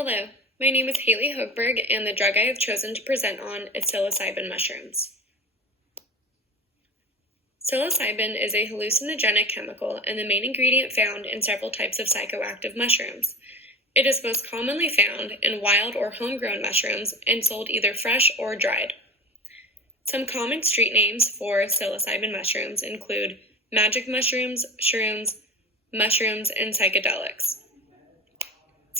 Hello, my name is Haley Hochberg, and the drug I have chosen to present on is psilocybin mushrooms. Psilocybin is a hallucinogenic chemical and the main ingredient found in several types of psychoactive mushrooms. It is most commonly found in wild or homegrown mushrooms and sold either fresh or dried. Some common street names for psilocybin mushrooms include magic mushrooms, shrooms, mushrooms, and psychedelics.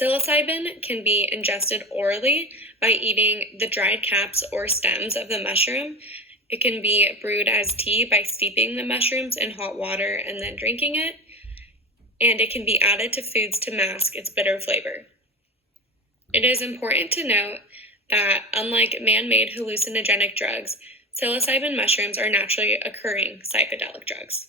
Psilocybin can be ingested orally by eating the dried caps or stems of the mushroom. It can be brewed as tea by steeping the mushrooms in hot water and then drinking it. And it can be added to foods to mask its bitter flavor. It is important to note that unlike man-made hallucinogenic drugs, psilocybin mushrooms are naturally occurring psychedelic drugs.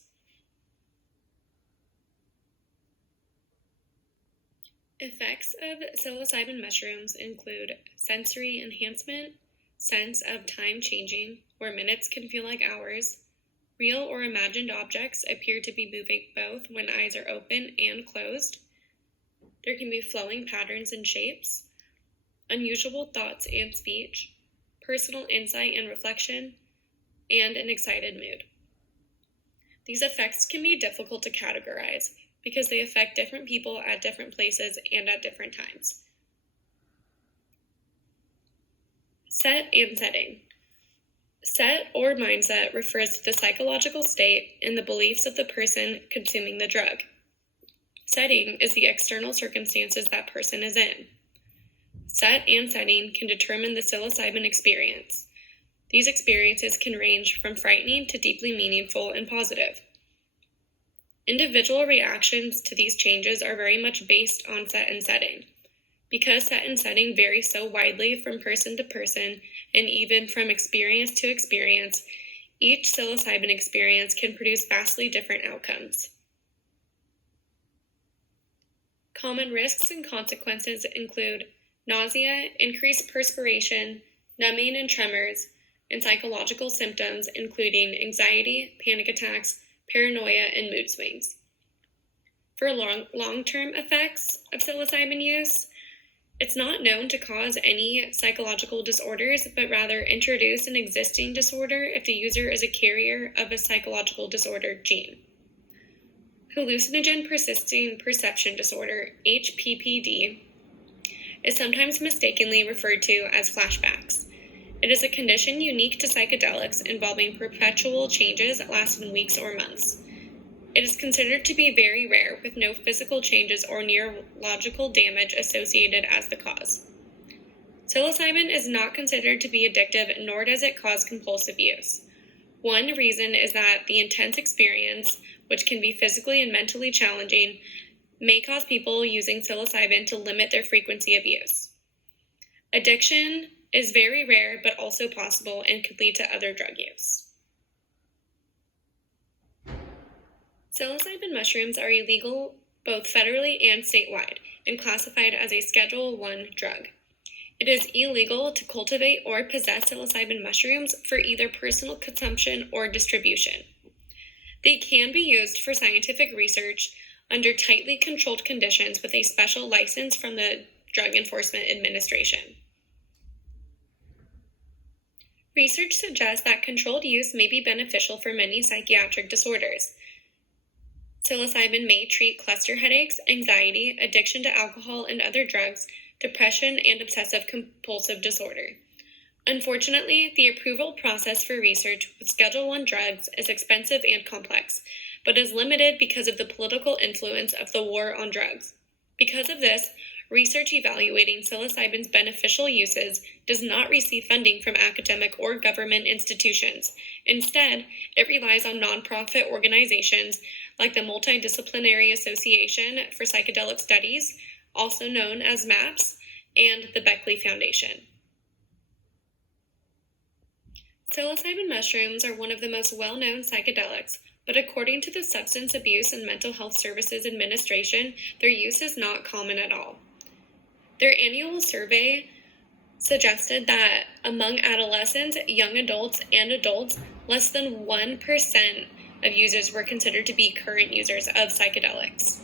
Effects of psilocybin mushrooms include sensory enhancement, sense of time changing, where minutes can feel like hours. Real or imagined objects appear to be moving both when eyes are open and closed. There can be flowing patterns and shapes, unusual thoughts and speech, personal insight and reflection, and an excited mood. These effects can be difficult to categorize because they affect different people at different places and at different times. Set and setting. Set or mindset refers to the psychological state and the beliefs of the person consuming the drug. Setting is the external circumstances that person is in. Set and setting can determine the psilocybin experience. These experiences can range from frightening to deeply meaningful and positive. Individual reactions to these changes are very much based on set and setting. Because set and setting vary so widely from person to person and even from experience to experience, each psilocybin experience can produce vastly different outcomes. Common risks and consequences include nausea, increased perspiration, numbing and tremors, and psychological symptoms including anxiety, panic attacks, paranoia, and mood swings. For long-term effects of psilocybin use, it's not known to cause any psychological disorders, but rather introduce an existing disorder if the user is a carrier of a psychological disorder gene. Hallucinogen persisting perception disorder, HPPD, is sometimes mistakenly referred to as flashbacks. It is a condition unique to psychedelics involving perpetual changes lasting weeks or months. It is considered to be very rare, with no physical changes or neurological damage associated as the cause. Psilocybin is not considered to be addictive, nor does it cause compulsive use. One reason is that the intense experience, which can be physically and mentally challenging, may cause people using psilocybin to limit their frequency of use. Addiction is very rare, but also possible and could lead to other drug use. Psilocybin mushrooms are illegal both federally and statewide and classified as a Schedule I drug. It is illegal to cultivate or possess psilocybin mushrooms for either personal consumption or distribution. They can be used for scientific research under tightly controlled conditions with a special license from the Drug Enforcement Administration. Research suggests that controlled use may be beneficial for many psychiatric disorders. Psilocybin may treat cluster headaches, anxiety, addiction to alcohol and other drugs, depression, and obsessive-compulsive disorder. Unfortunately, the approval process for research with Schedule I drugs is expensive and complex, but is limited because of the political influence of the war on drugs. Because of this, research evaluating psilocybin's beneficial uses does not receive funding from academic or government institutions. Instead, it relies on nonprofit organizations like the Multidisciplinary Association for Psychedelic Studies, also known as MAPS, and the Beckley Foundation. Psilocybin mushrooms are one of the most well-known psychedelics, but according to the Substance Abuse and Mental Health Services Administration, their use is not common at all. Their annual survey suggested that among adolescents, young adults, and adults, less than 1% of users were considered to be current users of psychedelics.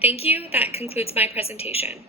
Thank you. That concludes my presentation.